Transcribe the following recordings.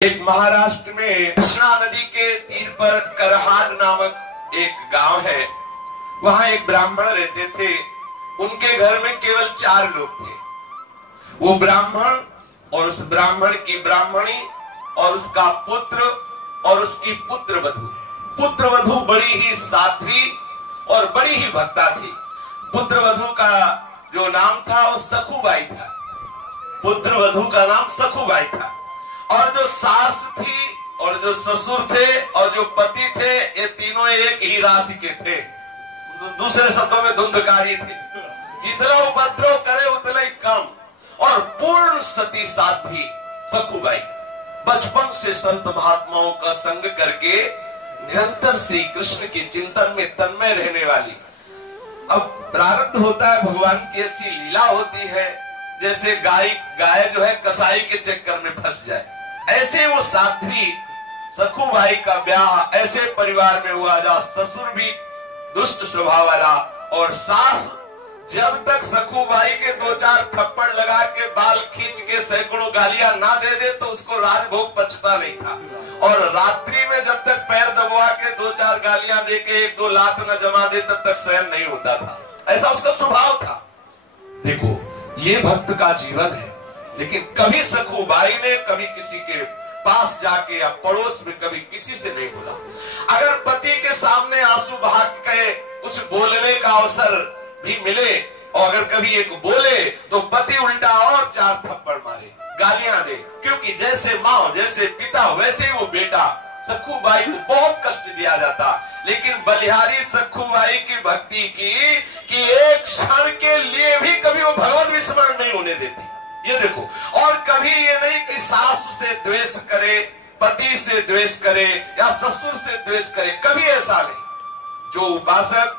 एक महाराष्ट्र में कृष्णा नदी के तीर पर करहाड नामक एक गांव है। वहां एक ब्राह्मण रहते थे। उनके घर में केवल 4 लोग थे। वो ब्राह्मण और उस ब्राह्मण की ब्राह्मणी और उसका पुत्र और उसकी पुत्र वधू। पुत्र वधू बड़ी ही साध्वी और बड़ी ही भक्ता थी। पुत्र वधू का जो नाम था वो सखुबाई था। पुत्र वधू का नाम सखुबाई था। और जो सास थी और जो ससुर थे और जो पति थे, ये तीनों एक ही राशि के थे। दूसरे शब्दों में धुंधकारी थे। जितना उपद्रव करे उतना ही कम। और पूर्ण सती साध्वी सखुबाई बचपन से संत महात्माओं का संग करके निरंतर श्री कृष्ण के चिंतन में तन्मय रहने वाली। अब प्रारब्ध होता है, भगवान की ऐसी लीला होती है जैसे गाय जो है कसाई के चक्कर में फंस जाए, ऐसे वो साध्वी सखुबाई का ब्याह ऐसे परिवार में हुआ जहां ससुर भी दुष्ट स्वभाव वाला और सास जब तक सखुबाई के 2-4 थप्पड़ लगा के बाल खींच के सैकड़ों गालियां ना दे दे तो उसको राजभोग पचता नहीं था। और रात्रि में जब तक पैर दबवा के 2-4 गालियां दे के 1-2 लात न जमा दे तब तक सहन नहीं होता था। ऐसा उसका स्वभाव था। देखो, ये भक्त का जीवन है। लेकिन कभी सखुबाई ने कभी किसी के पास जाके या पड़ोस में कभी किसी से नहीं बोला। अगर पति के सामने आंसू बहा के कुछ बोलने का अवसर भी मिले और अगर कभी एक बोले तो पति उल्टा और 4 थप्पड़ मारे, गालियां दे। क्योंकि जैसे माँ जैसे पिता वैसे ही वो बेटा। सखुबाई को बहुत कष्ट दिया जाता। लेकिन बलिहारी सखुबाई की भक्ति की कि एक क्षण के लिए भी कभी वो भगवत विस्मरण नहीं होने देती। ये देखो, और कभी ये नहीं कि सास से द्वेष करे, पति से द्वेष करे या ससुर से द्वेष करे, कभी ऐसा नहीं। जो उपासक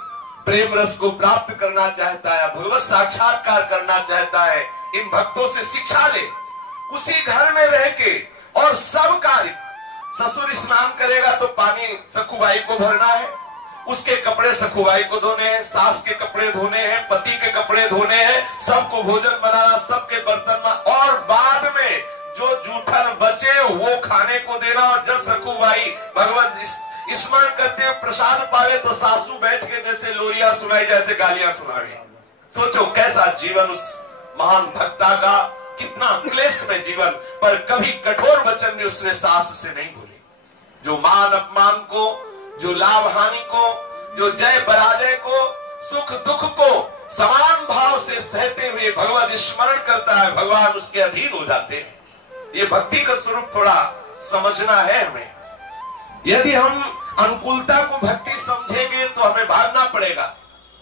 प्रेम रस को प्राप्त करना चाहता है, भगवत साक्षात्कार करना चाहता है, इन भक्तों से शिक्षा ले। उसी घर में रह के और सब कार्य, ससुर स्नान करेगा तो पानी सखुबाई को भरना है, उसके कपड़े सखुबाई को धोने हैं, सास के कपड़े धोने हैं, पति के कपड़े धोने हैं, सबको भोजन बनाना, सबके बर्तन में, और बाद में जो जूठन बचे वो खाने को देना। और जब सखुबाई भगवत स्मरण करते हुए प्रसाद पावे तो सासू बैठ के जैसे लोरिया सुनाई जैसे गालियां सुनावे। सोचो कैसा जीवन उस महान भक्ता का, कितना क्लेश में जीवन, पर कभी कठोर वचन भी उसने सास से नहीं बोले। जो मान अपमान को, जो लाभ हानि को, जो जय पराजय को, सुख दुख को समान भाव से सहते हुए भगवत स्मरण करता है, भगवान उसके अधीन हो जाते हैं। ये भक्ति का स्वरूप थोड़ा समझना है हमें। यदि हम अनुकूलता को भक्ति समझेंगे तो हमें भागना पड़ेगा,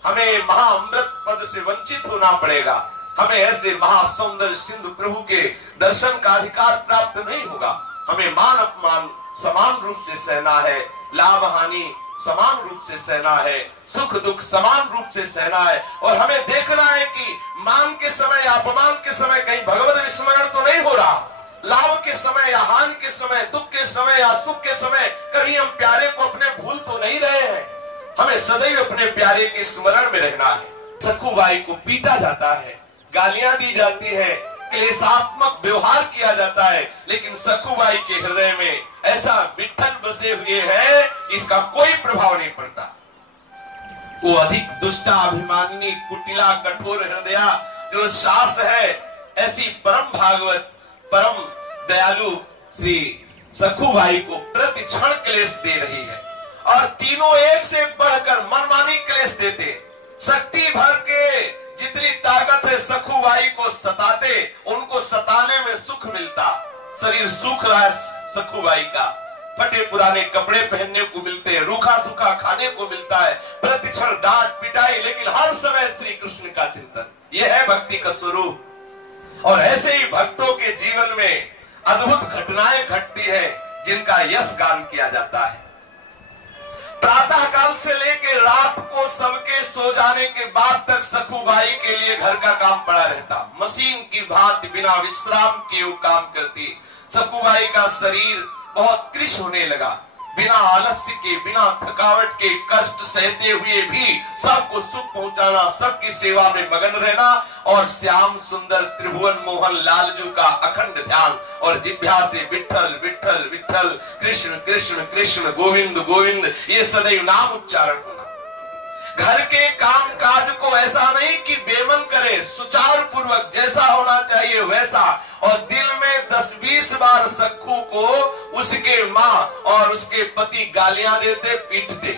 हमें महाअमृत पद से वंचित होना पड़ेगा, हमें ऐसे महासुंदर सिंधु प्रभु के दर्शन का अधिकार प्राप्त नहीं होगा। हमें मान अपमान समान रूप से सहना है, लाभ हानि समान रूप से सहना है, सुख दुख समान रूप से सहना है। और हमें देखना है कि मान के समय या अपमान के समय कहीं भगवत विस्मरण तो नहीं हो रहा। लाभ के समय या हानि के समय, दुख के समय या सुख के समय कभी हम प्यारे को अपने भूल तो नहीं रहे हैं। हमें सदैव अपने प्यारे के स्मरण में रहना है। सखुबाई को पीटा जाता है, गालियां दी जाती है, क्लेशात्मक व्यवहार किया जाता है, लेकिन सखुबाई के हृदय में ऐसा विठ्ठल बसे हुए है, इसका कोई प्रभाव नहीं पड़ता। वो अधिक दुष्टा अभिमानिनी कुटिला कठोर हृदया जो सास है, ऐसी परम भागवत परम दयालु श्री सखुबाई को प्रति क्षण क्लेश दे रही है। और तीनों एक से बढ़कर मनमानी क्लेश देते। शक्ति भर के जितनी ताकत है सखुबाई को सताते, उनको सताने में सुख मिलता। शरीर सूख रहा है सखुबाई का, फटे पुराने कपड़े पहनने को मिलते हैं, रूखा सूखा खाने को मिलता है, प्रतिक्षण डांट पिटाई, लेकिन हर समय श्री कृष्ण का चिंतन। यह है भक्ति का स्वरूप। और ऐसे ही भक्तों के जीवन में अद्भुत घटनाएं घटती है जिनका यश गान किया जाता है। प्रातः काल से लेकर रात को सबके सो जाने के बाद तक सखुबाई के लिए घर का काम पड़ा रहता। मशीन की भांति बिना विश्राम किए वो काम करती। सखुबाई का शरीर बहुत कृश होने लगा। बिना आलस्य के, बिना थकावट के, कष्ट सहते हुए भी सबको सुख पहुंचाना, सबकी सेवा में मगन रहना और श्याम सुंदर त्रिभुवन मोहन लालजू का अखंड ध्यान और जिह्वा से विठ्ठल विठ्ठल विठ्ठल, कृष्ण कृष्ण कृष्ण, गोविंद गोविंद, ये सदैव नाम उच्चारण होना। घर के काम काज को ऐसा नहीं कि बेमन करे, सुचारू पूर्वक जैसा होना चाहिए वैसा, और दिल में 10-20 बार सखू को उसके माँ और उसके पति गालियां देते, पीटते।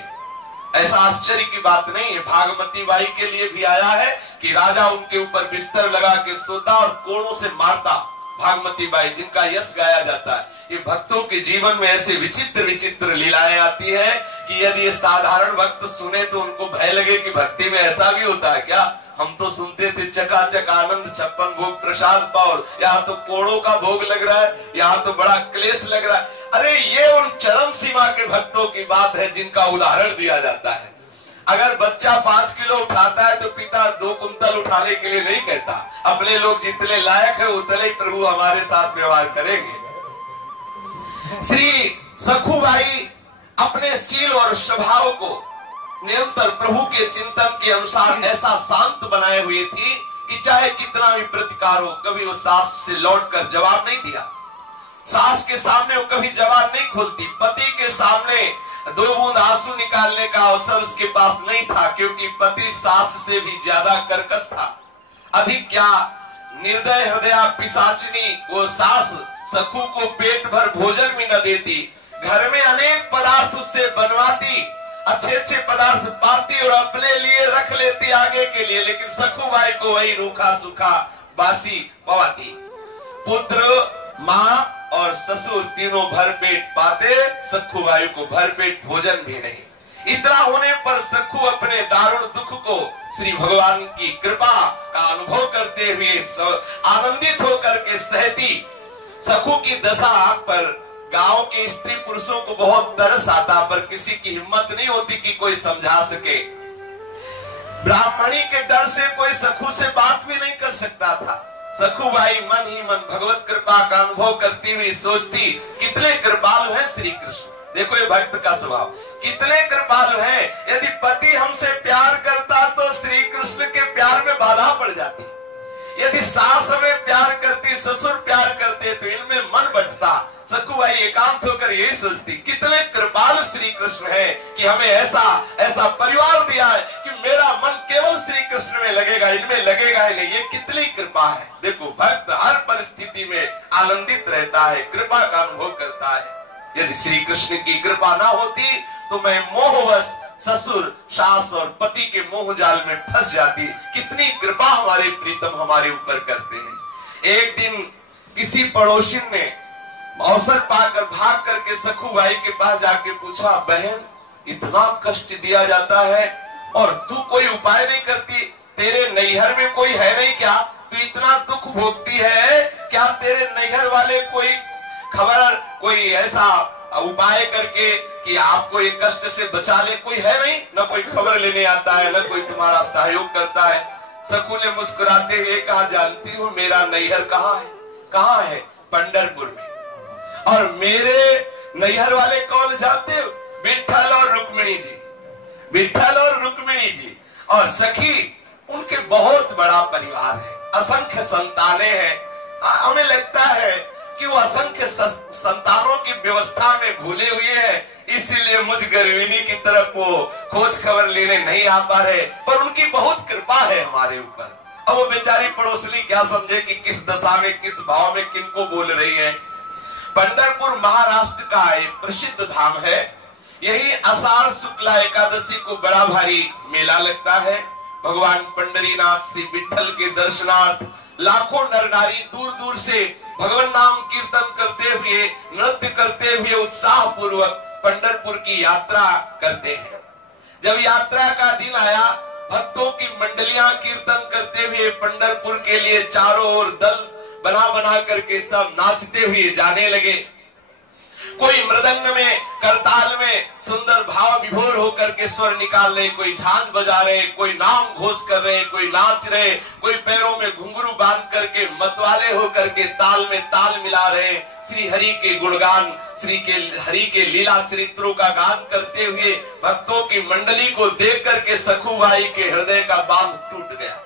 ऐसा आश्चर्य की बात नहीं है। भागमती बाई के लिए भी आया है कि राजा उनके ऊपर बिस्तर लगा के सोता और कोड़ों से मारता। भागमती बाई जिनका यश गाया जाता है। ये भक्तों के जीवन में ऐसे विचित्र विचित्र लीलाएं आती है कि यदि ये साधारण भक्त सुने तो उनको भय लगे कि भक्ति में ऐसा भी होता है क्या। हम तो सुनते थे चकाचक आनंद 56 भोग प्रसाद पाओ, यहाँ तो कोड़ों का भोग लग रहा है, यहाँ तो बड़ा क्लेश लग रहा है। अरे ये उन चरम सीमा के भक्तों की बात है जिनका उदाहरण दिया जाता है। अगर बच्चा 5 किलो उठाता है तो पिता 2 कुंतल उठाने के लिए नहीं कहता। अपने लोग जितने लायक है उतने ही प्रभु हमारे साथ व्यवहार करेंगे। श्री सखूबाई अपने शील और स्वभाव को निरंतर प्रभु के चिंतन के अनुसार ऐसा शांत बनाए हुए थी कि चाहे कितना भी प्रतिकार हो, कभी वो सास से लौटकर जवाब नहीं दिया। सास के सामने वो कभी जवाब नहीं खोलती। पति के सामने 2 बूंद आंसू निकालने का अवसर उसके पास नहीं था, क्योंकि पति सास से भी ज्यादा कर्कश था। अधिक क्या, निर्दय हृदया पिशाचिनी वो सास सखू को पेट भर भोजन भी न देती। घर में अनेक पदार्थ उससे बनवाती, अच्छे अच्छे पदार्थ पाती और अपने लिए रख लेती आगे के लिए, लेकिन सखूबाई को वही रूखा सूखा बासी पवाती। पुत्र, माँ और ससुर तीनों भरपेट पाते, सखूबाई को भरपेट भोजन भी नहीं। इतना होने पर सखू अपने दारुण दुख को श्री भगवान की कृपा का अनुभव करते हुए आनंदित होकर के सहती। सखू की दशा पर गांव के स्त्री पुरुषों को बहुत तरस आता, पर किसी की हिम्मत नहीं होती कि कोई समझा सके। ब्राह्मणी के डर से कोई सखू से बात भी नहीं कर सकता था। सखूबाई मन ही मन भगवत कृपा का अनुभव करती हुई सोचती, कितने कृपालु हैं श्री कृष्ण। देखो ये भक्त का स्वभाव, कितने कृपालु हैं। यदि पति हमसे प्यार करता तो श्री कृष्ण के प्यार में बाधा पड़ जाती। यदि सास हमें प्यार करती, ससुर प्यार करते तो इनमें मन बंटता। सखूबाई एकांत होकर यही सोचती, कितने कृपालु श्री कृष्ण है कि हमें ऐसा परिवार दिया है कि मेरा मन केवल श्री कृष्ण में लगेगा, इनमें लगेगा ही नहीं। ये कितनी कृपा है। देखो भक्त हर परिस्थिति में आनंदित रहता है, कृपा का अनुभव करता है। यदि श्री कृष्ण की कृपा ना होती तो मैं मोहवश ससुर, सास और पति के मोह जाल में फंस जाती। कितनी कृपा हमारे प्रीतम हमारे ऊपर करते हैं। एक दिन किसी पड़ोसी ने अवसर पाकर भाग करके सखूबाई के पास जाके पूछा, बहन इतना कष्ट दिया जाता है और तू कोई उपाय नहीं करती, तेरे नैहर में कोई है नहीं क्या? तू इतना दुख भोगती है, क्या तेरे नैहर वाले कोई खबर, कोई ऐसा उपाय करके कि आपको ये कष्ट से बचा ले? कोई है नहीं, न कोई खबर लेने आता है, न कोई तुम्हारा सहयोग करता है। सखू ने मुस्कुराते हुए कहा, जानती हूँ मेरा नैहर कहाँ है? कहाँ है? पंढरपुर में। और मेरे नैहर वाले कौन जानते हो? विठ्ठल और रुक्मिणी जी। विठ्ठल और रुक्मिणी जी और सखी, उनके बहुत बड़ा परिवार है, असंख्य संतानें हैं। हमें लगता है कि वो असंख्य संतानों की व्यवस्था में भूले हुए हैं, इसीलिए मुझ गर्विणी की तरफ वो खोज खबर लेने नहीं आ पा रहे, पर उनकी बहुत कृपा है हमारे ऊपर। अब वो बेचारी पड़ोसनी क्या समझे कि किस दशा में, किस भाव में किनको बोल रही है। पंढरपुर महाराष्ट्र का एक प्रसिद्ध धाम है। यही आषाढ़ शुक्ला एकादशी को बड़ा भारी मेला लगता है। भगवान पंढरीनाथ श्री विठ्ठल के दर्शनार्थ लाखों नर नारी दूर दूर से भगवान नाम कीर्तन करते हुए, नृत्य करते हुए उत्साह पूर्वक पंढरपुर की यात्रा करते हैं। जब यात्रा का दिन आया, भक्तों की मंडलियां कीर्तन करते हुए पंढरपुर के लिए चारों ओर दल बना बना करके सब नाचते हुए जाने लगे। कोई मृदंग में, करताल में सुंदर भाव विभोर होकर के स्वर निकाल रहे, कोई झांझ बजा रहे, कोई नाम घोष कर रहे, कोई नाच रहे, कोई पैरों में घुंघरू बांध करके मतवाले होकर के ताल में ताल मिला रहे, श्री हरि के गुणगान, हरि के लीला चरित्रों का गान करते हुए भक्तों की मंडली को देख करके सखुबाई के हृदय का बांध टूट गया।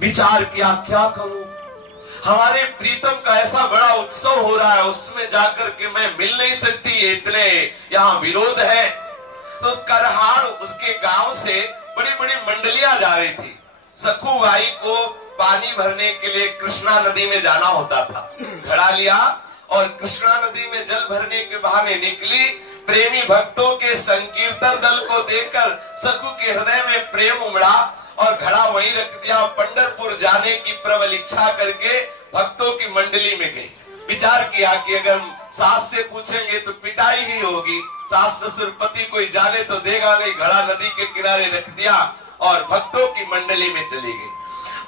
विचार किया, क्या करूं, हमारे प्रीतम का ऐसा बड़ा उत्सव हो रहा है, उसमें जाकर के मैं मिल नहीं सकती, इतने यहाँ विरोध है। तो करहाड़ उसके गांव से बड़ी बड़ी मंडलियां जा रही थी। सखुबाई को पानी भरने के लिए कृष्णा नदी में जाना होता था। घड़ा लिया और कृष्णा नदी में जल भरने के बहाने निकली। प्रेमी भक्तों के संकीर्तन दल को देखकर सखु के हृदय में प्रेम उमड़ा और घड़ा वहीं रख दिया। पंढरपुर जाने की प्रबल इच्छा करके भक्तों की मंडली में गई। विचार किया कि अगर सास से पूछेंगे तो पिटाई ही होगी, सास ससुर पति कोई जाने तो देगा नहीं। घड़ा नदी के किनारे रख दिया और भक्तों की मंडली में चली गई।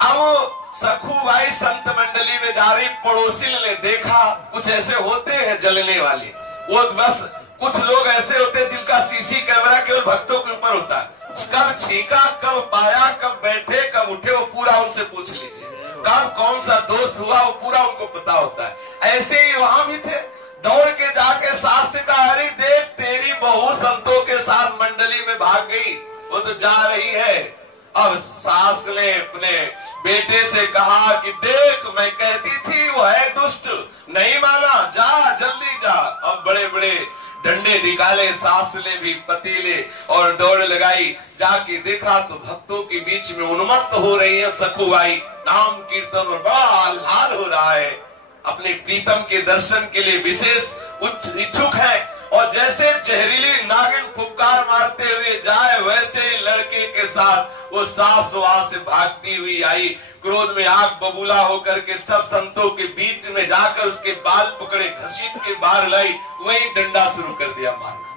अब सखुबाई संत मंडली में जा रही, पड़ोसी ने देखा कुछ ऐसे होते हैं जलने वाले, वो बस कुछ लोग ऐसे होते हैं जिनका सीसी कैमरा केवल भक्तों के ऊपर होता है। कब छीका, कब पाया, कब बैठे, कब उठे, वो पूरा उनसे पूछ लीजिए। कब कौन सा दोष हुआ वो पूरा उनको पता होता है। ऐसे ही वहां भी थे। दौड़ के जाके सास से कहा, अरे देख तेरी बहू संतों के साथ मंडली में भाग गई, वो तो जा रही है। अब सास ने अपने बेटे से कहा कि देख मैं कहती थी वो है दुष्ट, नहीं माना, जा जल्दी जा। अब बड़े बड़े डंडे निकाले सास ने भी, पति ने, और दौड़ लगाई। जाके देखा तो भक्तों के बीच में उन्मत्त हो रही है सखुबाई, नाम कीर्तन और बड़ा आह्लाद हो रहा है। अपने प्रीतम के दर्शन के लिए विशेष इच्छुक है। और जैसे जहरीली नागिन फुफकार मारते हुए जाए, वैसे ही लड़के के साथ वो सास वहां से भागती हुई आई। क्रोध में आग बबूला होकर के सब संतों के बीच में जाकर उसके बाल पकड़े, घसीट के बाहर लाई, वही डंडा शुरू कर दिया मारना।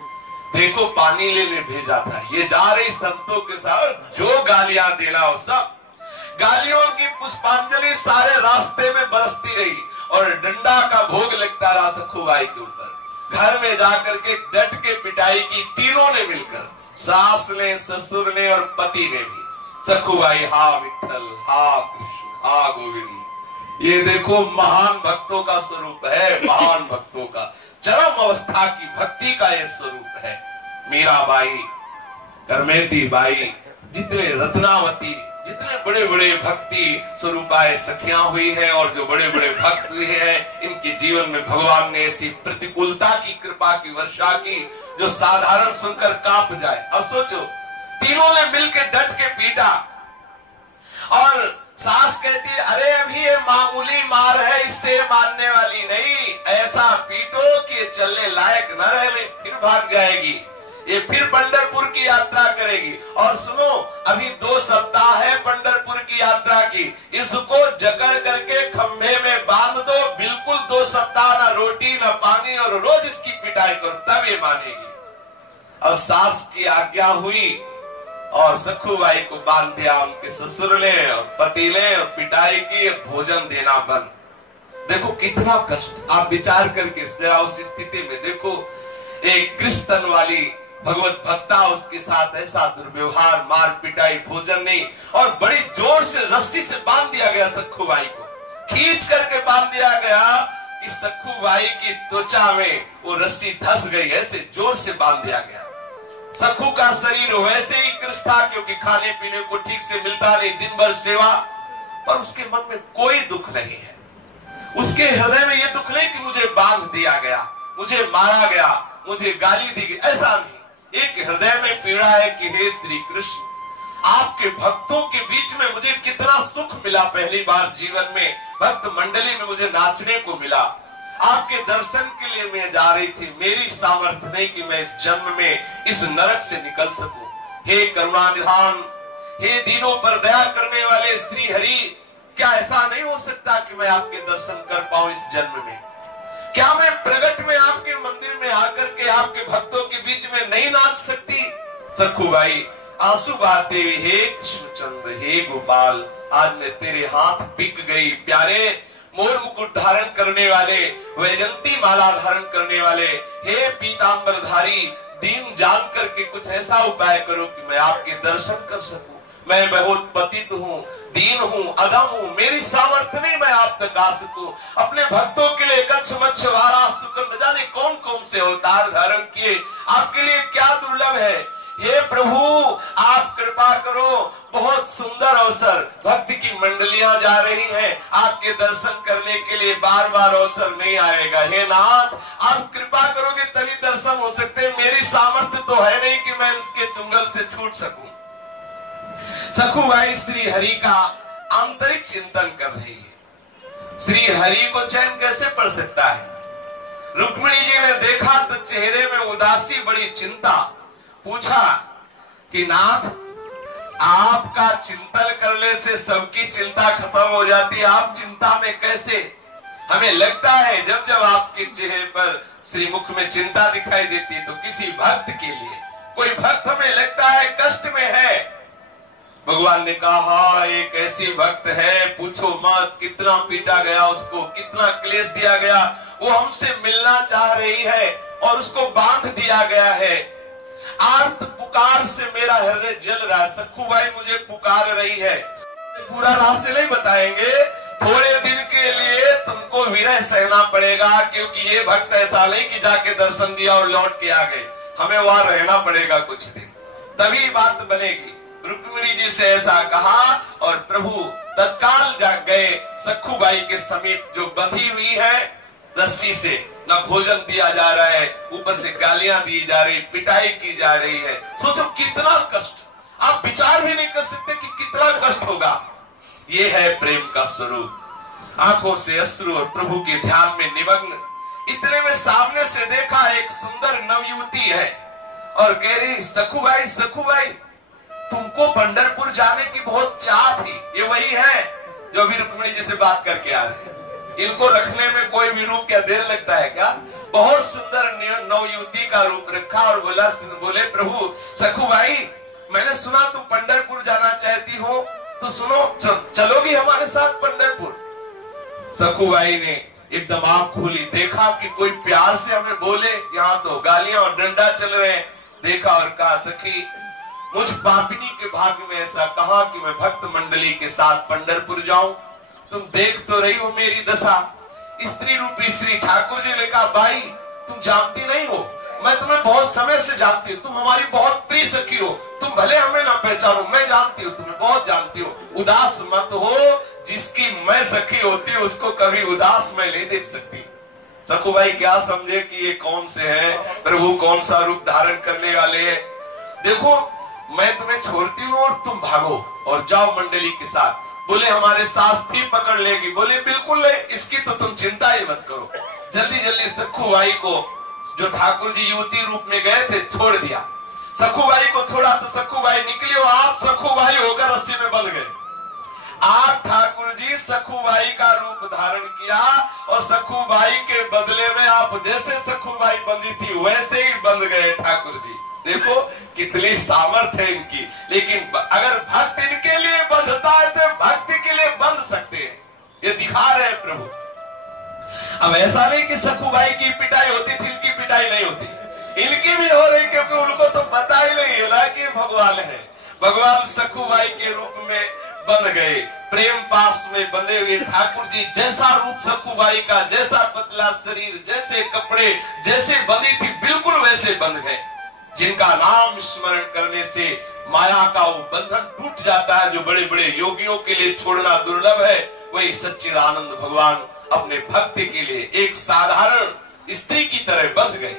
देखो पानी लेने भेजा था, ये जा रही संतों के साथ, जो गालियां देना हो सब गालियों की पुष्पांजलि सारे रास्ते में बरसती रही और डंडा का भोग लगता रहा सखुबाई के ऊपर। घर में जाकर के डट के पिटाई की तीनों ने मिलकर, सास ने, ससुर ने और पति ने भी। सखुबाई, हा विठ्ठल, हा कृष्ण, हा गोविंद। ये देखो महान भक्तों का स्वरूप है, महान भक्तों का चरम अवस्था की भक्ति का ये स्वरूप है। मीराबाई, करमेती बाई, जितने रत्नावती, जितने बड़े बड़े भक्ति स्वरूपाए सखियां हुई है और जो बड़े बड़े भक्त हुए हैं, इनके जीवन में भगवान ने ऐसी प्रतिकूलता की कृपा की वर्षा की जो साधारण सुनकर कांप जाए। अब सोचो, तीनों ने मिलकर डट के पीटा और सास कहती है, अरे अभी ये मामूली मार है, इससे मानने वाली नहीं, ऐसा पीटो कि चलने लायक न रहे, फिर भाग जाएगी, ये फिर पंढरपुर की यात्रा करेगी। और सुनो, अभी 2 सप्ताह है पंढरपुर की यात्रा की, इसको जकड़ करके खंभे में बांध दो, बिल्कुल 2 सप्ताह ना रोटी ना पानी, और रोज इसकी पिटाई करो, तब ये मानेगी। और सास की आज्ञा हुई और सखुबाई को बांध दिया उनके ससुर ने और पति ने, और पिटाई की, भोजन देना बंद। देखो कितना कष्ट, आप विचार करके जरा उस स्थिति में देखो, एक कृष्ण वाली भगवत भक्ता, उसके साथ ऐसा दुर्व्यवहार, मार पिटाई, भोजन नहीं, और बड़ी जोर से रस्सी से बांध दिया गया सखुबाई को, खींच करके बांध दिया गया कि सखुबाई की त्वचा में वो रस्सी धस गई, ऐसे जोर से बांध दिया गया। सखु का शरीर वैसे ही कृष्ण था, क्योंकि खाने पीने को ठीक से मिलता नहीं, दिन भर सेवा, पर उसके मन में कोई दुख नहीं है। उसके हृदय में ये दुख नहीं कि मुझे बांध दिया गया, मुझे मारा गया, मुझे गाली दी गई, ऐसा नहीं। एक हृदय में पीड़ा है कि हे श्री कृष्ण, आपके भक्तों के बीच में मुझे कितना सुख मिला, पहली बार जीवन में भक्त मंडली में मुझे नाचने को मिला, आपके दर्शन के लिए मैं जा रही थी, मेरी सामर्थ्य नहीं कि मैं इस जन्म में इस नरक से निकल सकूं। हे करुणानिधान, हे दीनों पर दया करने वाले श्री हरि, क्या ऐसा नहीं हो सकता कि मैं आपके दर्शन कर पाऊं इस जन्म में? क्या मैं प्रगट में आपके मंदिर में आकर के आपके भक्तों के बीच में नहीं नाच सकती? सखुबाई आंसू बहाते हुए, हे कृष्णचंद्र, हे गोपाल, आज मैं तेरे हाथ बिक गई। प्यारे, मोर मुकुट धारण करने वाले, वैजंती माला धारण करने वाले, हे पीतांबरधारी, दीन जान करके कुछ ऐसा उपाय करो कि मैं आपके दर्शन कर सकूं। मैं बहुत पतित हूँ, दीन हूँ, अधम हूँ, मेरी सामर्थ्य नहीं मैं आप तक आ सकूं। अपने भक्तों के लिए कच्छ मच्छ वारा सुकर न जाने कौन कौन से अवतार धारण किए, आपके लिए क्या दुर्लभ है। हे प्रभु आप कृपा करो, बहुत सुंदर अवसर, भक्ति की मंडलियां जा रही हैं, आपके दर्शन करने के लिए बार बार अवसर नहीं आएगा। हे नाथ आप कृपा करोगे तभी दर्शन हो सकते हैं, मेरी सामर्थ्य तो है नहीं कि मैं उसके चुंगल से छूट सकूं। सखुबाई श्री हरि का आंतरिक चिंतन कर रही है। श्री हरि को चैन कैसे पड़ सकता है। रुक्मिणी जी ने देखा तो चेहरे में उदासी, बड़ी चिंता। पूछा कि नाथ आपका चिंतन करने से सबकी चिंता खत्म हो जाती है, आप चिंता में कैसे। हमें लगता है जब जब आपके चेहरे पर श्री मुख में चिंता दिखाई देती है तो किसी भक्त के लिए, कोई भक्त हमें लगता है कष्ट में है। भगवान ने कहा एक ऐसी भक्त है, पूछो मत, कितना पीटा गया उसको, कितना क्लेश दिया गया, वो हमसे मिलना चाह रही है और उसको बांध दिया गया है। आर्त पुकार से मेरा हृदय जल रहा है। सखुबाई मुझे पुकार रही है। पूरा रहस्य नहीं बताएंगे, थोड़े दिन के लिए तुमको विरह सहना पड़ेगा, क्योंकि ये भक्त ऐसा नहीं कि जाके दर्शन दिया और लौट के आ गए, हमें वहां रहना पड़ेगा कुछ दिन, तभी बात बनेगी। रुक्मिणी जी से ऐसा कहा और प्रभु तत्काल जाग गए। सखुबाई के समीप जो बंधी हुई है रस्सी से, न भोजन दिया जा रहा है, ऊपर से गालियां दी जा रही, पिटाई की जा रही है। सोचो कितना कष्ट, आप विचार भी नहीं कर सकते कि कितना कष्ट होगा। ये है प्रेम का स्वरूप। आंखों से अश्रु और प्रभु के ध्यान में निमग्न। इतने में सामने से देखा एक सुंदर नवयुवती है और कह रही सखुबाई, सखुबाई तुमको पंढरपुर जाने की बहुत चाह थी। ये वही है जो अभी रुक्मिणी जी से बात करके आ रहे हैं। इनको रखने में कोई भी रूप क्या देर लगता है क्या। बहुत सुंदर नवयुवती का रूप रखा और बोले प्रभु सखुबाई मैंने सुना तुम पंढरपुर जाना चाहती हो, तो सुनो चलोगी हमारे साथ पंढरपुर। सखुबाई ने एकदम आंख खोली, देखा कि कोई प्यार से हमें बोले, यहाँ तो गालियां और डंडा चल रहे हैं। देखा और कहा सखी मुझ पापिनी के भाग्य में ऐसा कहा कि मैं भक्त मंडली के साथ पंढरपुर जाऊं। तुम देख तो रही हो मेरी दशा। स्त्री रूपी श्री ठाकुर जी ने कहा भाई तुम जानती नहीं हो, मैं तुम्हें बहुत समय से जानती हूँ, तुम हमारी बहुत प्रिय सखी हो, तुम भले हमें ना पहचानो, मैं जानती हूँ, तुम्हें बहुत जानती हूँ। उदास मत हो, जिसकी मैं सखी होती हूँ उसको कभी उदास मैं नहीं देख सकती। सखुबाई क्या समझे कि ये कौन से है, प्रभु कौन सा रूप धारण करने वाले हैं। देखो मैं तुम्हें छोड़ती हूँ और तुम भागो और जाओ मंडली के साथ। बोले हमारे सास भी पकड़ लेगी। बोले बिल्कुल नहीं, इसकी तो तुम चिंता ही मत करो। जल्दी जल्दी सखुबाई को, जो ठाकुर जी युवती रूप में गए थे, छोड़ दिया। सखुबाई को छोड़ा तो सखुबाई निकली और आप सखुबाई होकर रस्सी में बंध गए। आप ठाकुर जी सखुबाई का रूप धारण किया और सखुबाई के बदले में आप जैसे सखुबाई बंधी थी वैसे ही बंध गए ठाकुर जी। देखो कितनी सामर्थ्य है इनकी। लेकिन अगर भक्त इनके लिए बंधता है तो भक्ति के लिए बंध सकते हैं, ये दिखा रहे प्रभु। अब ऐसा नहीं कि सखुबाई की पिटाई होती थी, इनकी पिटाई नहीं होती, इनकी भी हो रही, क्योंकि उनको तो पता ही नहीं है ना कि भगवान है। भगवान सखुबाई के रूप में बंध गए, प्रेम पास में बंधे हुए ठाकुर जी। जैसा रूप सखुबाई का, जैसा पतला शरीर, जैसे कपड़े, जैसे बंधी थी बिल्कुल वैसे बंध गए। जिनका नाम स्मरण करने से माया का वो बंधन टूट जाता है, जो बड़े बड़े योगियों के लिए छोड़ना दुर्लभ है, वही सच्चिदानंद भगवान अपने भक्ति के लिए एक साधारण स्त्री की तरह बंध गए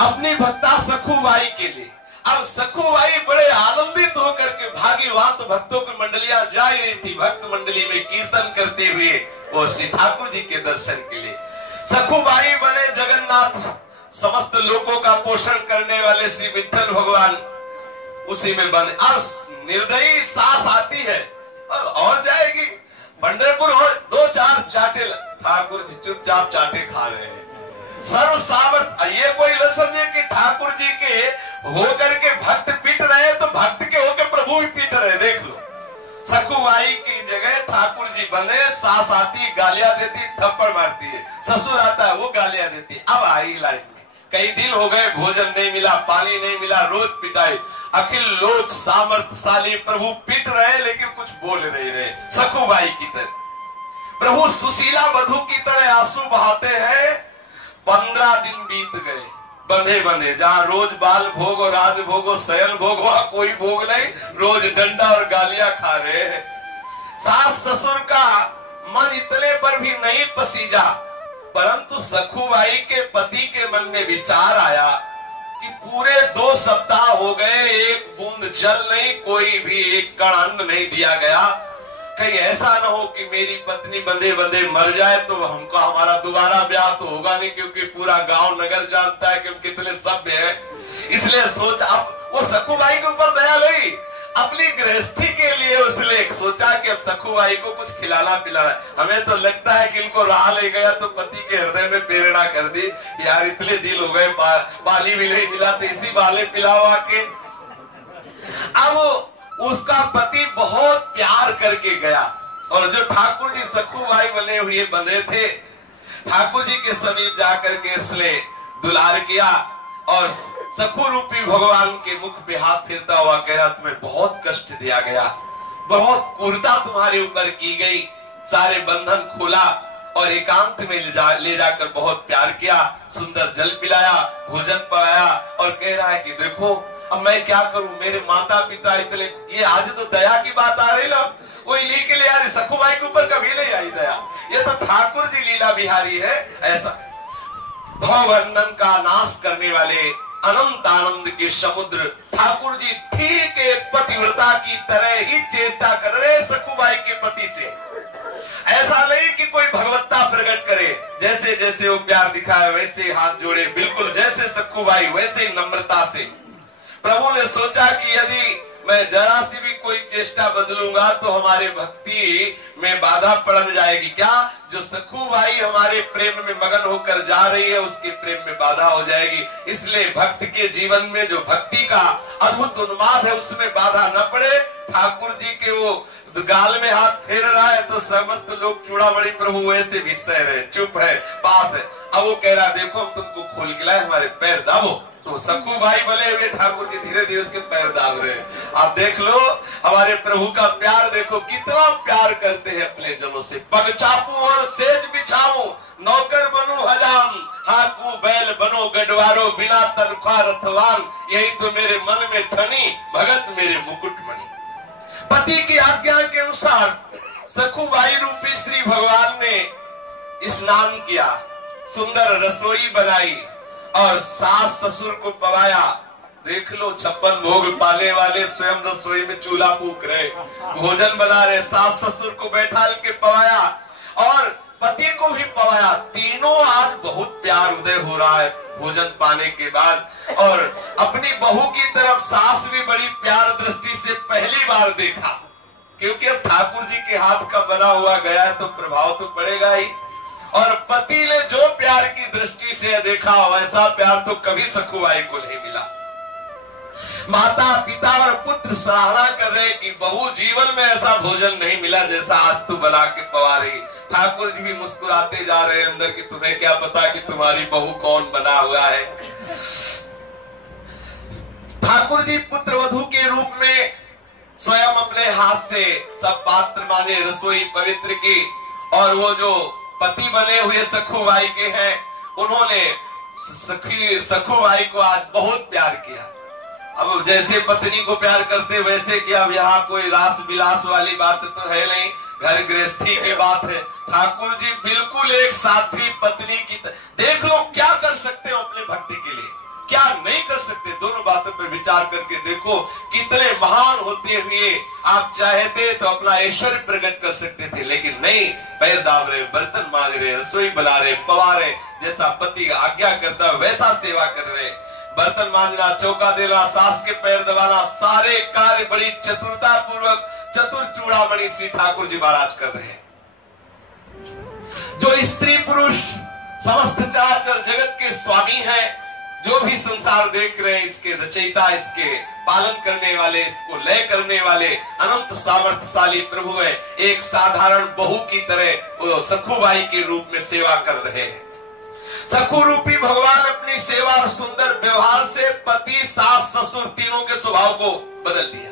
अपनी भक्ता सखुबाई के लिए। अब सखुबाई बड़े आनंदित होकर के भागी, वहां तो भक्तों की मंडलियां जा रही थी, भक्त मंडली में कीर्तन करते हुए वो श्री ठाकुर जी के दर्शन के लिए। सखुबाई बने जगन्नाथ, समस्त लोगों का पोषण करने वाले श्री विठ्ठल भगवान उसी में बने। अब निर्दयी सास आती है और जाएगी पंढरपुर, और 2-4 चाटे ठाकुर जी चुपचाप चाटे खा रहे हैं। सर्व सामर्थ, ये कोई न समझे कि ठाकुर जी के होकर के भक्त पीट रहे तो भक्त के होकर प्रभु भी पीट रहे। देख लो सखुबाई की जगह ठाकुर जी बने, सास आती गालियां देती, थप्पड़ मारती है, ससुर आता है वो गालियां देती। अब आई लाइफ में कई दिन हो गए, भोजन नहीं मिला, पानी नहीं मिला, रोज पिटाई। अखिल लोक सामर्थशाली प्रभु पिट रहे लेकिन कुछ बोल नहीं रहे। सखुबाई की तरह प्रभु सुशीला वधू की तरह आंसू बहाते हैं। 15 दिन बीत गए बंधे बंधे, जहां रोज बाल भोग और राज भोग और शयन भोग, वहां कोई भोग नहीं, रोज डंडा और गालियां खा रहे हैं। सास ससुर का मन इतने पर भी नहीं पसीजा, परंतु सखुबाई के पति के मन में विचार आया कि पूरे 2 सप्ताह हो गए, एक बूंद जल नहीं, कोई भी एक कण अन्न नहीं दिया गया। कहीं ऐसा ना हो कि मेरी पत्नी बंधे बंधे मर जाए तो हमको हमारा दोबारा ब्याह तो होगा नहीं, क्योंकि पूरा गांव नगर जानता है कि हम कितने सभ्य हैं। इसलिए सोच, अब वो सखुबाई के ऊपर दया लगी, अपनी गृहस्थी के लिए उसने सोचा कि अब सखुबाई को कुछ खिलाना पिलाना। हमें तो लगता है कि इनको राह ले गया तो पति के हृदय में प्रेरणा कर दी, यार इतने दिन हो गए, पानी भी नहीं मिला तो इसी बाले पिलाओ आके। अब उसका पति बहुत प्यार करके गया, और जो ठाकुर जी सखुबाई बने हुए बंधे थे, ठाकुर जी के समीप जाकर के उसने दुलार किया और सखु रूपी भगवान के मुख पे हाथ फिरता हुआ कह रहा, तुम्हें बहुत कष्ट दिया गया, बहुत क्रूरता तुम्हारे ऊपर की गई, सारे बंधन खोला और एकांत में ले जाकर बहुत प्यार किया, सुंदर जल पिलाया, भोजन पाया, और कह रहा है कि देखो अब मैं क्या करूं, मेरे माता पिता इतने, ये आज तो दया की बात आ रही ना, वो इन्हीं के लिए यार सखुबाई के ऊपर कभी नहीं आई दया, ये तो ठाकुर जी लीला बिहारी है। ऐसा भवबंधन का नाश करने वाले अनंत आनंद के समुद्र ठाकुर जी ठीक एक पतिव्रता की तरह ही चेष्टा कर रहे सखुबाई के पति से। ऐसा नहीं कि कोई भगवत्ता प्रकट करे, जैसे जैसे वो प्यार दिखाए वैसे हाथ जोड़े, बिल्कुल जैसे सखुबाई वैसे नम्रता से। प्रभु ने सोचा कि यदि मैं जरा सी भी कोई चेष्टा बदलूंगा तो हमारे भक्ति में बाधा पड़ जाएगी। क्या जो सखुबाई हमारे प्रेम में मगन होकर जा रही है उसके प्रेम में बाधा हो जाएगी। इसलिए भक्त के जीवन में जो भक्ति का अद्भुत उन्माद है उसमें बाधा न पड़े। ठाकुर जी के वो गाल में हाथ फेर रहा है तो समस्त लोग चूड़ामणि प्रभु वैसे भी सह रहे, चुप है, पास है। अब वो कह रहा देखो हम तुमको खोल के लाए, हमारे पैर दाबो। तो सखुबाई भले हुए ठाकुर जी धीरे धीरे उसके पैर दाब रहे। आप देख लो हमारे प्रभु का प्यार, देखो कितना प्यार करते हैं अपने जनों से। पग चापू और सेज बिछाऊं, नौकर बनूं हजाम, हाकू बैल बनो गडवारो, बिना तनख्वाह रथवान, यही तो मेरे मन में ठनी, भगत मेरे मुकुटमणि। पति की आज्ञा के अनुसार सखुबाई रूपी श्री भगवान ने स्नान किया, सुंदर रसोई बनाई और सास ससुर को पवाया। देख लो 56 भोग पाले वाले स्वयं रसोई में चूल्हा फूक रहे, भोजन बना रहे, सास ससुर को बैठा के पवाया और पति को भी पवाया। तीनों आज बहुत प्यार उदय हो रहा है भोजन पाने के बाद। और अपनी बहू की तरफ सास भी बड़ी प्यार दृष्टि से पहली बार देखा, क्योंकि अब ठाकुर जी के हाथ का बना हुआ गया है तो प्रभाव तो पड़ेगा ही। और पति ने जो प्यार की दृष्टि से देखा वैसा प्यार तो कभी सखुबाई को नहीं मिला। माता पिता और पुत्र सराहना कर रहे कि बहू जीवन में ऐसा भोजन नहीं मिला जैसा आज तू बना के पवा रही। ठाकुर जी भी मुस्कुराते जा रहे हैं अंदर कि तुम्हें क्या पता कि तुम्हारी बहू कौन बना हुआ है। ठाकुर जी पुत्र वधू के रूप में स्वयं अपने हाथ से सब पात्र माने, रसोई पवित्र की। और वो जो पति बने हुए सखुबाई के हैं उन्होंने सखुबाई को आज बहुत प्यार किया। अब जैसे पत्नी को प्यार करते वैसे कि अब यहाँ कोई रास विलास वाली बात तो है नहीं, घर गृहस्थी की बात है। ठाकुर जी बिल्कुल एक साध्वी पत्नी की देख लो क्या कर सकते हो अपने भक्ति के लिए, क्या नहीं कर सकते। दोनों बातों पर विचार करके देखो कितने महान होते हुए आप चाहते तो अपना ऐश्वर्य प्रकट कर सकते थे, लेकिन नहीं, पैर दाब रहे, बर्तन मांग रहे, रसोई बना रहे, पवा रहे, जैसा पति आज्ञा करता वैसा सेवा कर रहे। बर्तन मांजना, चौका देना, सास के पैर दबाना, सारे कार्य बड़ी चतुरता पूर्वक चतुर चूड़ामणि श्री ठाकुर जी महाराज कर रहे हैं। जो स्त्री पुरुष समस्त चराचर जगत के स्वामी हैं, जो भी संसार देख रहे हैं, इसके रचयिता, इसके पालन करने वाले, इसको लय करने वाले अनंत सामर्थ्यशाली प्रभु है। एक साधारण बहू की तरह वो सखुबाई के रूप में सेवा कर रहे हैं। सखु रूपी भगवान अपनी सेवा और सुंदर व्यवहार से पति, सास, ससुर तीनों के स्वभाव को बदल दिया।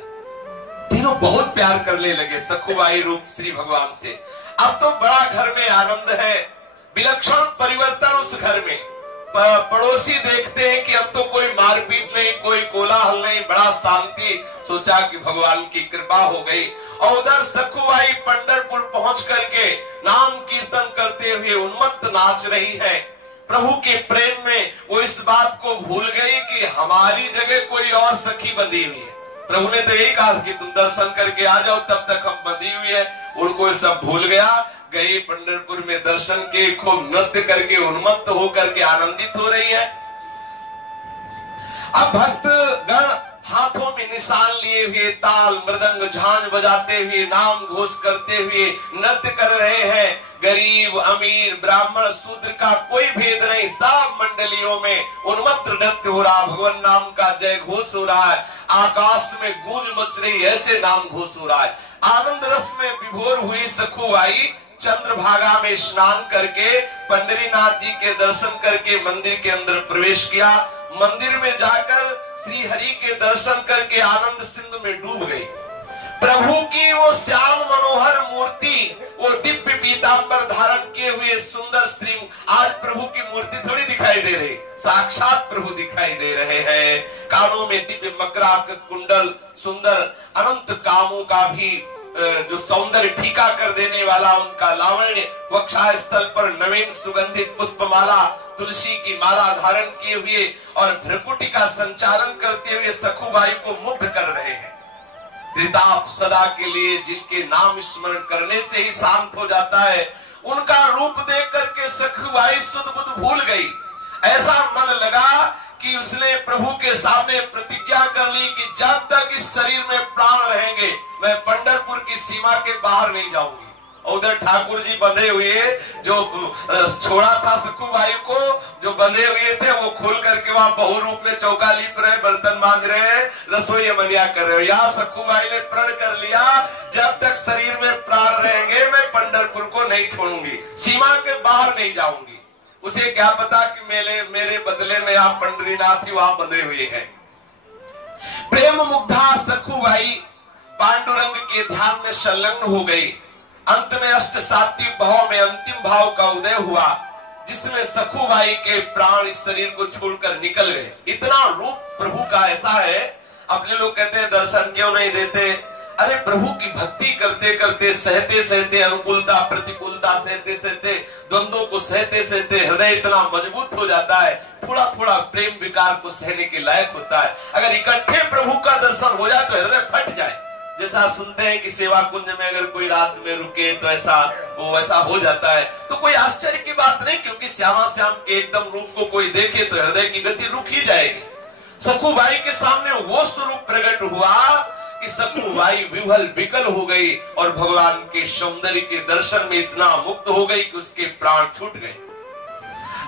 तीनों बहुत प्यार करने लगे सखुबाई रूप श्री भगवान से। अब तो बड़ा घर में आनंद है, विलक्षण परिवर्तन उस घर में। पड़ोसी देखते हैं कि अब तो कोई मारपीट नहीं, कोई कोलाहल नहीं, बड़ा शांति। सोचा कि भगवान की कृपा हो गई। और उधर सखुबाई पंढरपुर पहुंच करके नाम कीर्तन करते हुए उन्मत्त नाच रही है। प्रभु के प्रेम में वो इस बात को भूल गई कि हमारी जगह कोई और सखी बंधी हुई है। प्रभु ने तो यही कहा कि तुम दर्शन करके आ जाओ, तब तक हम बंधी हुई है। उनको सब भूल गया। गई पंढरपुर में दर्शन के, खूब नृत्य करके उन्मत्त होकर के आनंदित हो रही है। अब भक्त गण हाथों में निशान लिए हुए, ताल मृदंग झांझ बजाते हुए, नाम घोष करते हुए नृत्य कर रहे हैं। गरीब अमीर ब्राह्मण शूद्र का कोई भेद नहीं, सब मंडलियों में उन्मत्त नृत्य हो रहा, भगवान नाम का जय घोष हो रहा है। आकाश में गूंज मच रही, ऐसे नाम घोष हो रहा है। आनंद रस में विभोर हुई सखुबाई चंद्रभागा में स्नान करके पंढरीनाथ जी के दर्शन करके मंदिर के अंदर प्रवेश किया। मंदिर में जाकर श्री हरि के दर्शन करके आनंद सिंधु में डूब गई। प्रभु की वो श्याम मनोहर मूर्ति, वो दिव्य पीतांबर धारण किए हुए सुंदर श्री, आज प्रभु की मूर्ति थोड़ी दिखाई दे रही, साक्षात प्रभु दिखाई दे रहे हैं। कानों में दिव्य मकराक कुंडल, सुंदर अनंत कामों का भी जो सौंदर्य फीका कर देने वाला उनका लावण्य, वक्षा स्थल पर नवीन सुगंधित पुष्पमाला, तुलसी की माला धारण किए हुए और भ्रकुटी का संचालन करते हुए सखुबाई को मुग्ध कर रहे हैं। त्रिताप सदा के लिए जिनके नाम स्मरण करने से ही शांत हो जाता है, उनका रूप देख करके सखुबाई सुध बुध भूल गई। ऐसा मन लगा कि उसने प्रभु के सामने प्रतिज्ञा कर ली कि जब तक इस शरीर में प्राण रहेंगे मैं पंढरपुर की सीमा के बाहर नहीं जाऊंगी। और उधर ठाकुर जी बंधे हुए, जो छोड़ा था सखुबाई को, जो बंधे हुए थे, वो खोल करके वहां बहु रूप में चौका लीप रहे, बर्तन मांज रहे हैं, रसोई मनिया कर रहे हो। यहाँ सखुबाई ने प्रण कर लिया, जब तक शरीर में प्राण रहेंगे मैं पंढरपुर को नहीं छोड़ूंगी, सीमा के बाहर नहीं जाऊंगी। उसे क्या पता कि मेरे बदले में आप पंढरीनाथ ही वहां बंधे हुए हैं। प्रेम मुग्धा सखुबाई पांडुरंग के ध्यान में संलग्न हो गई। अंत में अष्ट सात्विक भाव में अंतिम भाव का उदय हुआ, जिसमें सखुबाई के प्राण इस शरीर को छोड़कर निकल गए। इतना रूप प्रभु का ऐसा है। अपने लोग कहते हैं दर्शन क्यों नहीं देते? अरे प्रभु की भक्ति करते करते, सहते सहते, अनुकूलता प्रतिकूलता सहते सहते, द्वंद्वों को सहते सहते हृदय इतना मजबूत हो जाता है, थोड़ा थोड़ा प्रेम विकार को सहने के लायक होता है। अगर इकट्ठे प्रभु का दर्शन हो जाए तो हृदय फट जाए। जैसा सुनते हैं कि सेवा कुंज में अगर कोई रात में रुके तो ऐसा हो जाता है, तो कोई आश्चर्य की बात नहीं, क्योंकि श्यामा श्याम के एकदम रूप को कोई देखे तो हृदय की गति रुक ही जाएगी। सखुबाई के सामने वो स्वरूप प्रकट हुआ कि सखुबाई विह्वल विकल हो गई और भगवान के सौंदर्य के दर्शन में इतना मुक्त हो गई कि उसके प्राण छूट गए।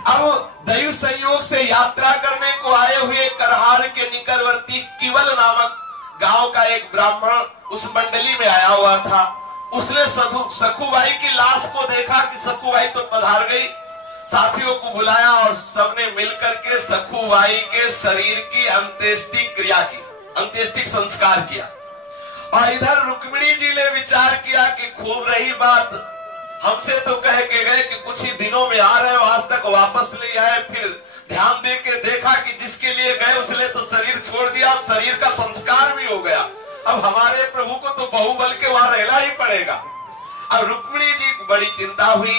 अब दैव संयोग से यात्रा करने को आए हुए करहार के निकटवर्ती किवल नामक गांव का एक ब्राह्मण उस मंडली में आया हुआ था। उसने सखुबाई की लाश को देखा कि सखुबाई तो पधार गई, साथियों को बुलाया और सबने मिलकर के सखुबाई के शरीर की अंत्येष्टि क्रिया की, अंत्येष्टि संस्कार किया। और इधर रुक्मिणी जी ने विचार किया कि खूब रही बात, हमसे तो कह के गए कि कुछ ही दिनों में आ रहे हो, आज तक वापस नहीं आए। फिर ध्यान दे के देखा कि जिसके लिए गए उसने तो शरीर छोड़ दिया, शरीर का संस्कार भी हो गया। अब हमारे प्रभु को तो बहुबल के वहां रहना ही पड़ेगा। अब रुक्मिणी जी को बड़ी चिंता हुई,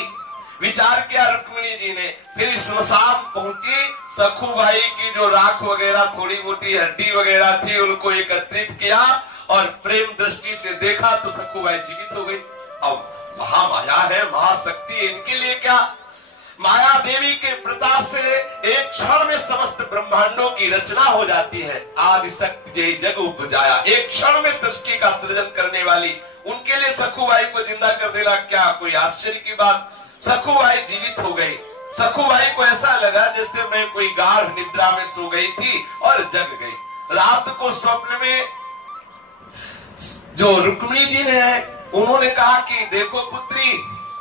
विचार किया रुक्मिणी जी ने, फिर स्मशान पहुंची, सखुबाई की जो राख वगैरह थोड़ी मोटी हड्डी वगैरह थी उनको एकत्रित किया और प्रेम दृष्टि से देखा तो सखुबाई जीवित हो गई। अब महामाया है, महाशक्ति है, इनके लिए क्या? माया देवी के प्रताप से एक क्षण में समस्त ब्रह्मांडों की रचना हो जाती है। आदि शक्ति जय जग उपजाया, एक क्षण में सृष्टि का सृजन करने वाली, उनके लिए सखुबाई को जिंदा कर देना क्या कोई आश्चर्य की बात? सखुबाई जीवित हो गई। सखुबाई को ऐसा लगा जैसे मैं कोई गाढ़ निद्रा में सो गई थी और जग गई। रात को स्वप्न में जो रुक्मिणी जी ने उन्होंने कहा कि देखो पुत्री,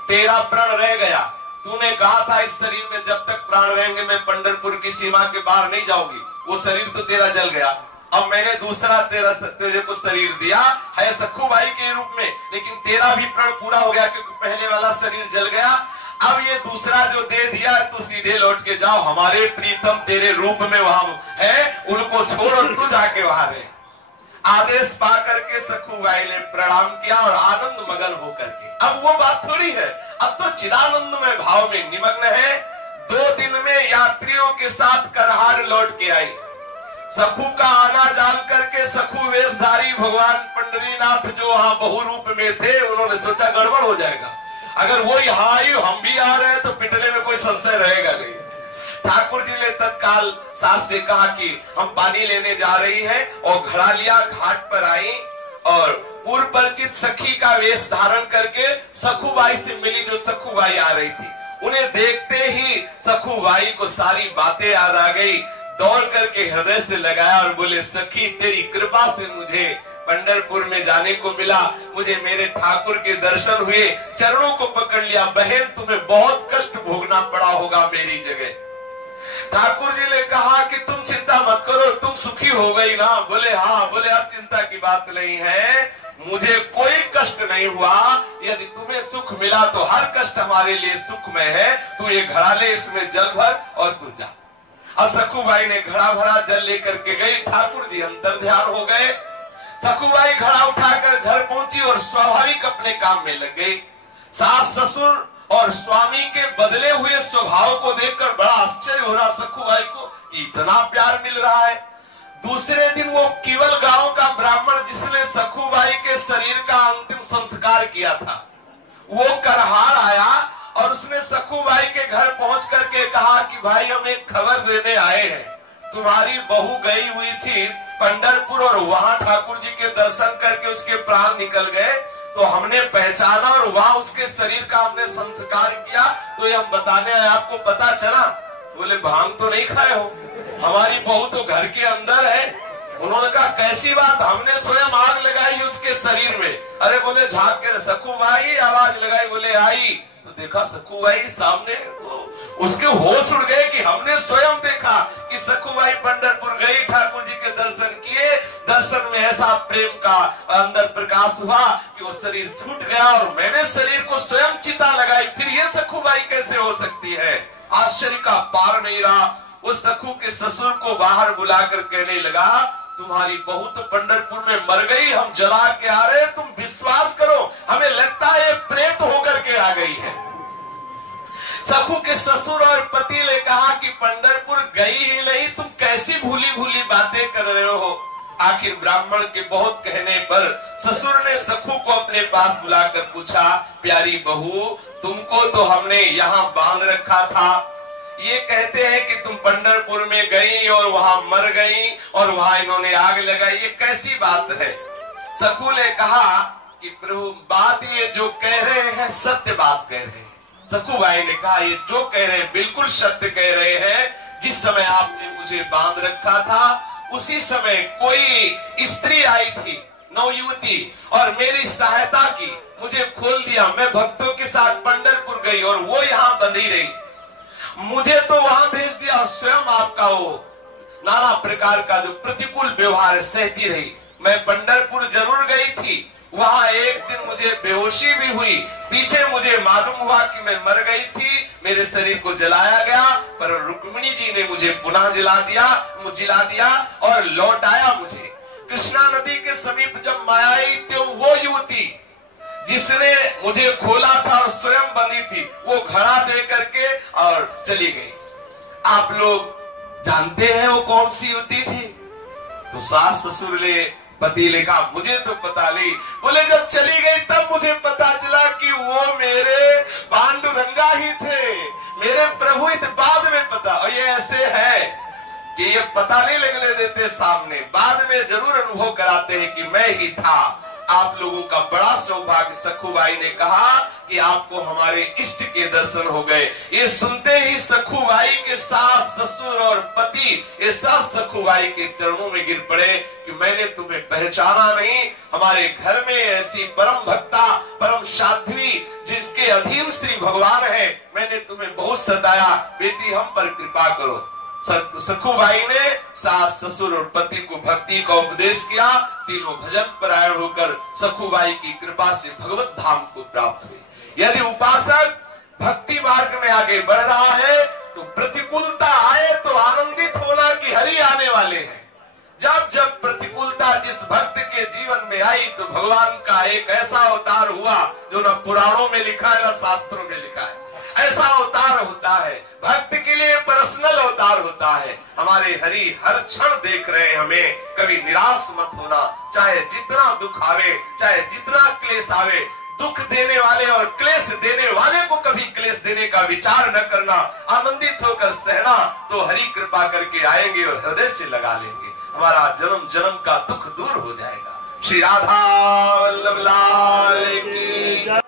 तेरा प्राण रह गया। तूने कहा था इस शरीर में जब तक प्राण रहेंगे मैं पंढरपुर की सीमा के बाहर नहीं जाऊंगी। वो शरीर तो तेरा जल गया। अब मैंने दूसरा तेरे को शरीर दिया है सखुबाई के रूप में, लेकिन तेरा भी प्राण पूरा हो गया क्योंकि पहले वाला शरीर जल गया। अब ये दूसरा जो दे दिया है तो सीधे लौट के जाओ, हमारे प्रीतम तेरे रूप में वहां है, उनको छोड़ो, तू जाके वहां रहे। आदेश पा करके सखुबाई ने प्रणाम किया और आनंद मगन होकर के, अब वो बात थोड़ी है, अब तो चिदानंद में भाव में निमग्न है। 2 दिन में यात्रियों के साथ करहार लौट के आई। सखु का आना जान करके सखु वेशधारी भगवान पंडरीनाथ जो वहां बहु रूप में थे, उन्होंने सोचा गड़बड़ हो जाएगा, अगर वो यहाँ आई हम भी आ रहे हैं तो पिटने में कोई संशय रहेगा नहीं। ठाकुर जी ने तत्काल सास से कहा कि हम पानी लेने जा रही हैं, और घड़ा लिया, घाट पर आई और पूर्व परिचित सखी का वेश धारण करके सखुबाई से मिली, जो सखुबाई आ रही थी। उन्हें देखते ही सखुबाई को सारी बातें याद आ गई। दौड़ करके हृदय से लगाया और बोले, सखी तेरी कृपा से मुझे पंढरपुर में जाने को मिला, मुझे मेरे ठाकुर के दर्शन हुए, चरणों को पकड़ लिया। बहन तुम्हें बहुत कष्ट भोगना पड़ा होगा मेरी जगह। ठाकुर जी ने कहा कि तुम चिंता मत करो, तुम सुखी हो गई ना? बोले हाँ। बोले अब चिंता की बात नहीं है, मुझे कोई कष्ट नहीं हुआ। यदि तुम्हें सुख मिला तो हर कष्ट हमारे लिए सुखमय है। तू ये घड़ा ले, इसमें जल भर और तू जा। अब सखुबाई ने घड़ा भरा, जल लेकर के गई। ठाकुर जी अंतर ध्यान हो गए। सखुबाई घड़ा उठाकर घर पहुंची और स्वाभाविक अपने काम में लग गई। सास ससुर और स्वामी के बदले हुए स्वभाव को देखकर बड़ा आश्चर्य हो रहा सखुबाई को, इतना प्यार मिल रहा है। दूसरे दिन वो केवल गांव का ब्राह्मण जिसने सखुबाई के शरीर का अंतिम संस्कार किया था, वो करहार आया और उसने सखुबाई के घर पहुंच करके कहा कि भाई हम एक खबर देने आए हैं, तुम्हारी बहू गई हुई थी पंढरपुर और वहां ठाकुर जी के दर्शन करके उसके प्राण निकल गए, तो हमने पहचाना और वहां उसके शरीर का हमने संस्कार किया, तो ये हम बताने आए, आपको पता चला? बोले भांग तो नहीं खाए हो, हमारी बहू तो घर के अंदर है। उन्होंने कहा कैसी बात? हमने स्वयं आग लगाई उसके शरीर में। अरे बोले झांक के सखुबाई आवाज लगाई, बोले आई तो देखा सखुबाई सामने, तो उसके होश उड़ गए कि हमने स्वयं देखा कि सखुबाई पंढरपुर गई, ठाकुर जी के दर्शन किए। दर्शन में ऐसा प्रेम का अंदर प्रकाश हुआ कि वो शरीर छूट गया और मैंने शरीर को स्वयं चिता लगाई, फिर ये सखुबाई कैसे हो सकती है? आश्चर्य का पार नहीं रहा। उस सखु के ससुर को बाहर बुलाकर कहने लगा, तुम्हारी बहू तो पंढरपुर में मर गई, हम जला के आ रहे, तुम विश्वास करो हमें लगता है प्रेत होकर के आ गई है। सखु के ससुर और पति ने कहा कि पंढरपुर गई ही नहीं, तुम कैसी भूली भूली बातें कर रहे हो? आखिर ब्राह्मण के बहुत कहने पर ससुर ने सखु को अपने पास बुलाकर पूछा, प्यारी बहू तुमको तो हमने यहाँ बांध रखा था, ये कहते हैं कि तुम पंढरपुर में गई और वहां मर गई और वहां इन्होंने आग लगाई, ये कैसी बात है? सखु ने कहा कि प्रभु बात ये जो कह रहे हैं सत्य बात कह रहे हैं। सखुबाई ने कहा ये जो कह रहे हैं बिल्कुल सत्य कह रहे हैं। जिस समय आपने मुझे बांध रखा था उसी समय कोई स्त्री आई थी, नवयुवती, और मेरी सहायता की, मुझे खोल दिया। मैं भक्तों के साथ पंढरपुर गई और वो यहाँ बंधी रही, मुझे तो वहां भेज दिया और स्वयं आपका वो नाना प्रकार का जो प्रतिकूल व्यवहार सहती रही। मैं पंढरपुर जरूर गई थी, वहां एक दिन मुझे बेहोशी भी हुई, पीछे मुझे मालूम हुआ कि मैं मर गई थी, मेरे शरीर को जलाया गया, पर रुक्मिणी जी ने मुझे पुनः जिला दिया और लौटाया मुझे। कृष्णा नदी के समीप जब मैं आई तो वो युवती जिसने मुझे खोला था और स्वयं बंधी थी, वो घड़ा दे करके और चली गई। आप लोग जानते हैं वो कौन सी युवती थी? तो सास ससुर ने, पति ने कहा मुझे तो पता नहीं। बोले जब चली गई तब मुझे पता चला कि वो मेरे पांडुरंगा ही थे, मेरे प्रभु ही थे। बाद में पता, और ये ऐसे है कि ये पता नहीं लगने देते सामने, बाद में जरूर अनुभव कराते हैं कि मैं ही था। आप लोगों का बड़ा सौभाग्य। सखुबाई ने कहा कि आपको हमारे इष्ट के दर्शन हो गए। ये सुनते ही सखुबाई के सास, ससुर और पति ये सब सखुबाई के चरणों में गिर पड़े कि मैंने तुम्हें पहचाना नहीं। हमारे घर में ऐसी परम भक्ता, परम साध्वी जिसके अधीन श्री भगवान है, मैंने तुम्हें बहुत सताया, बेटी हम पर कृपा करो। सखुबाई ने सास, ससुर और पति को भक्ति का उपदेश किया। तीनों भजन परायण होकर सखुबाई की कृपा से भगवत धाम को प्राप्त हुई। यदि उपासक भक्ति मार्ग में आगे बढ़ रहा है तो प्रतिकूलता आए तो आनंदित होना कि हरि आने वाले हैं। जब जब प्रतिकूलता जिस भक्त के जीवन में आई तो भगवान का एक ऐसा अवतार हुआ जो न पुराणों में लिखा है न शास्त्रों में लिखा है। ऐसा अवतार होता है, भक्त के लिए पर्सनल अवतार होता है। हमारे हरि हर क्षण देख रहे हैं हमें। कभी निराश मत होना, चाहे जितना दुख आवे, चाहे जितना क्लेश आवे। दुख देने वाले और क्लेश देने वाले को कभी क्लेश देने का विचार न करना, आनंदित होकर सहना, तो हरि कृपा करके आएंगे और हृदय से लगा लेंगे। हमारा जन्म जन्म का दुख दूर हो जाएगा। श्री राधा वल्लभ लाल की।